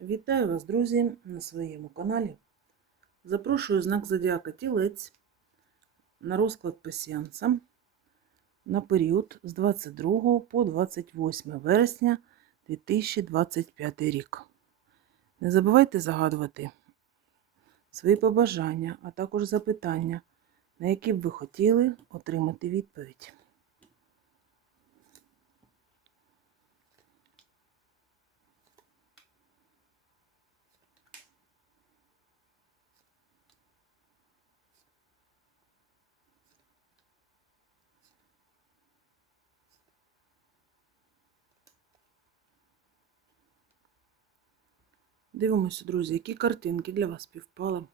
Вітаю вас, друзі, на своєму каналі. Запрошую знак Зодіака Тілець на розклад пасіянса на період з 22 по 28 вересня 2025 рік. Не забувайте загадувати свої побажання, а також запитання, на які б ви хотіли отримати відповідь. Дивимося, друзі, які картинки для вас співпали.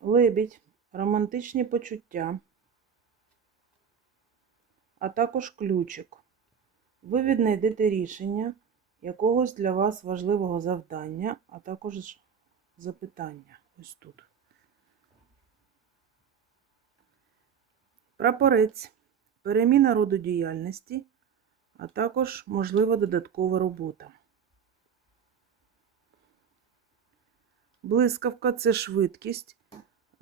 Лебідь, романтичні почуття, а також ключик. Ви віднайдете рішення якогось для вас важливого завдання, а також запитання. Ось тут. Прапорець, переміна роду діяльності а також можлива додаткова робота. Блискавка це швидкість.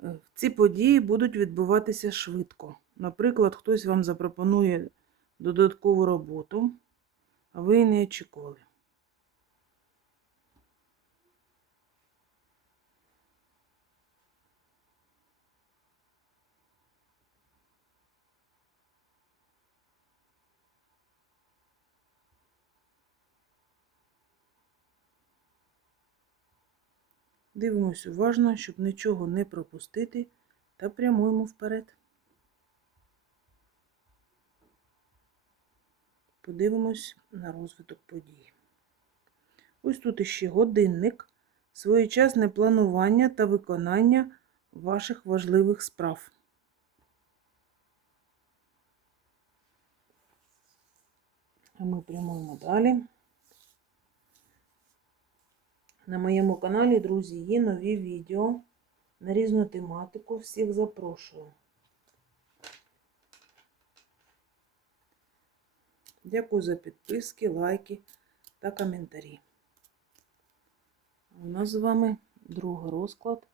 Е, Ці події будуть відбуватися швидко. Наприклад, хтось вам запропонує додаткову роботу, а ви не очікували. Дивимось уважно, щоб нічого не пропустити, та прямуємо вперед. Подивимось на розвиток подій. Ось тут іще годинник, своєчасне планування та виконання ваших важливих справ. А ми прямуємо далі. На моєму каналі, друзі, є нові відео на різну тематику. Всіх запрошую. Дякую за підписки, лайки та коментарі. У нас з вами другий розклад,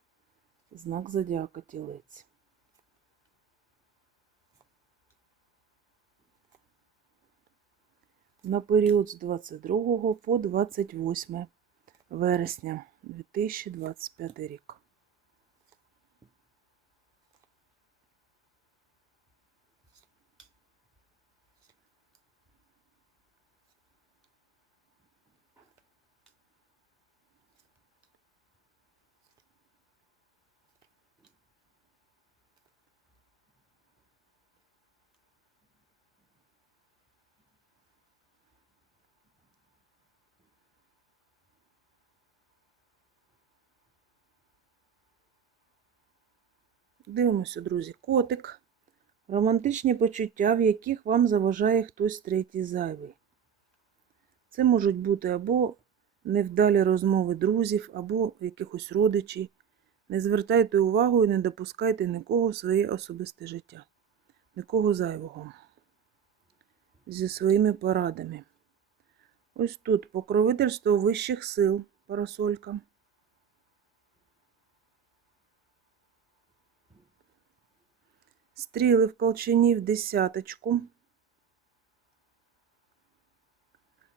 знак Зодіака Тілець. На період з 22 по 28 вересня 2025 рік. Дивимося, друзі, котик, романтичні почуття, в яких вам заважає хтось третій зайвий. Це можуть бути або невдалі розмови друзів, або якихось родичів. Не звертайте увагу і не допускайте нікого в своє особисте життя, нікого зайвого зі своїми порадами. Ось тут покровительство вищих сил, парасолька. Стріли в колчані в десяточку.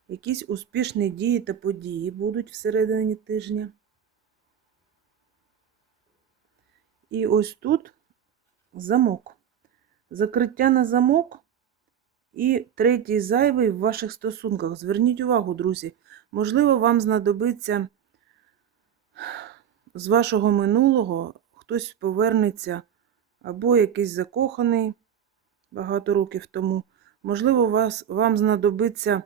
Якісь успішні дії та події будуть всередині тижня. І ось тут замок. Закриття на замок і третій зайвий в ваших стосунках. Зверніть увагу, друзі. Можливо, вам знадобиться з вашого минулого хтось повернеться або якийсь закоханий багато років тому. Можливо, вас, вам знадобиться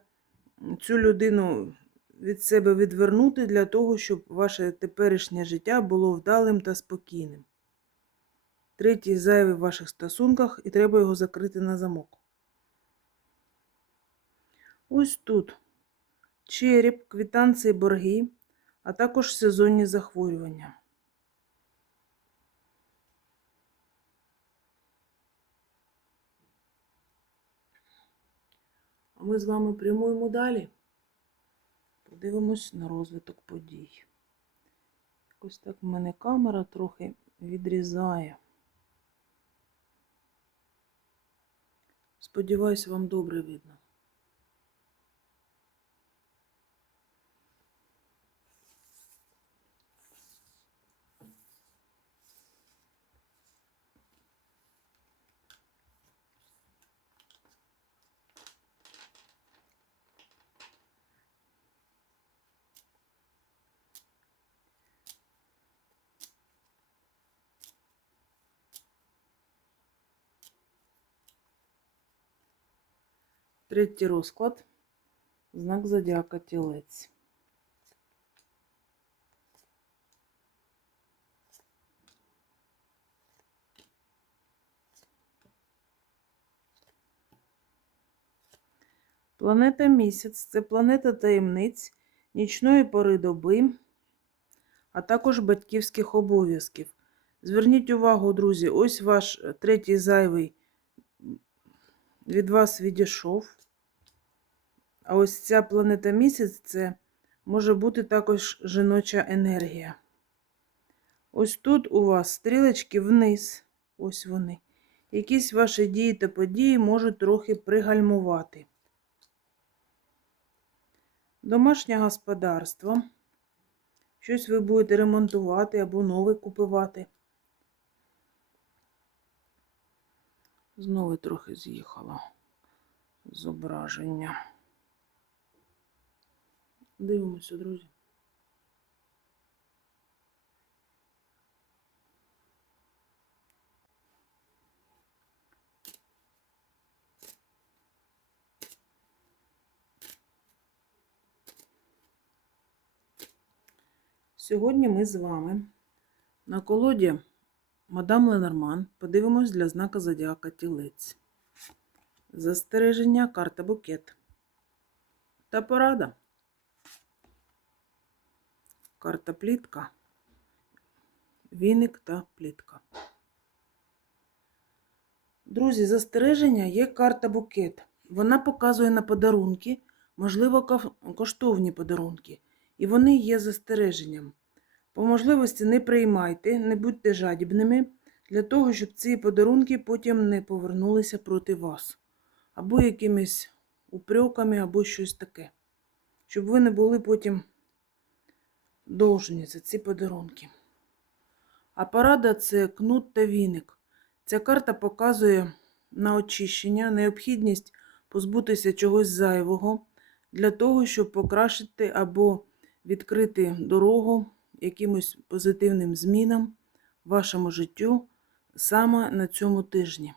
цю людину від себе відвернути для того, щоб ваше теперішнє життя було вдалим та спокійним. Третій зайвий в ваших стосунках, і треба його закрити на замок. Ось тут череп, квітанції борги, а також сезонні захворювання. А ми з вами прямуємо далі. подивимось на розвиток подій. Якось так в мене камера трохи відрізає. Сподіваюсь, вам добре видно. Третій розклад. Знак зодіака тілець. Планета місяць це планета таємниць, нічної пори доби, а також батьківських обов'язків. Зверніть увагу, друзі, ось ваш третій зайвий від вас відійшов. А ось ця планета місяць це може бути також жіноча енергія. Ось тут у вас стрілочки вниз, ось вони. Якісь ваші дії та події можуть трохи пригальмувати. Домашнє господарство. Щось ви будете ремонтувати або нове купувати. Знову трохи з'їхало зображення. Дивимося, друзі. Сьогодні ми з вами на колоді Мадам Ленорман подивимось для знака Зодіака Тілець. Застереження, карта букет. Та порада. Карта плітка, віник та плітка. Друзі, застереження є карта букет. Вона показує на подарунки, можливо, коштовні подарунки. І вони є застереженням. По можливості не приймайте, не будьте жадібними, для того, щоб ці подарунки потім не повернулися проти вас. Або якимись упреками, або щось таке. Щоб ви не були потім довжені за ці подарунки. А порада це кнут та віник. Ця карта показує на очищення, необхідність позбутися чогось зайвого для того, щоб покращити або відкрити дорогу якимось позитивним змінам вашому життю саме на цьому тижні.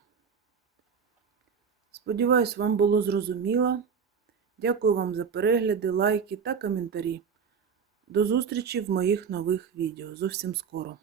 Сподіваюсь, вам було зрозуміло. Дякую вам за перегляди, лайки та коментарі. До зустрічі в моїх нових відео зовсім скоро.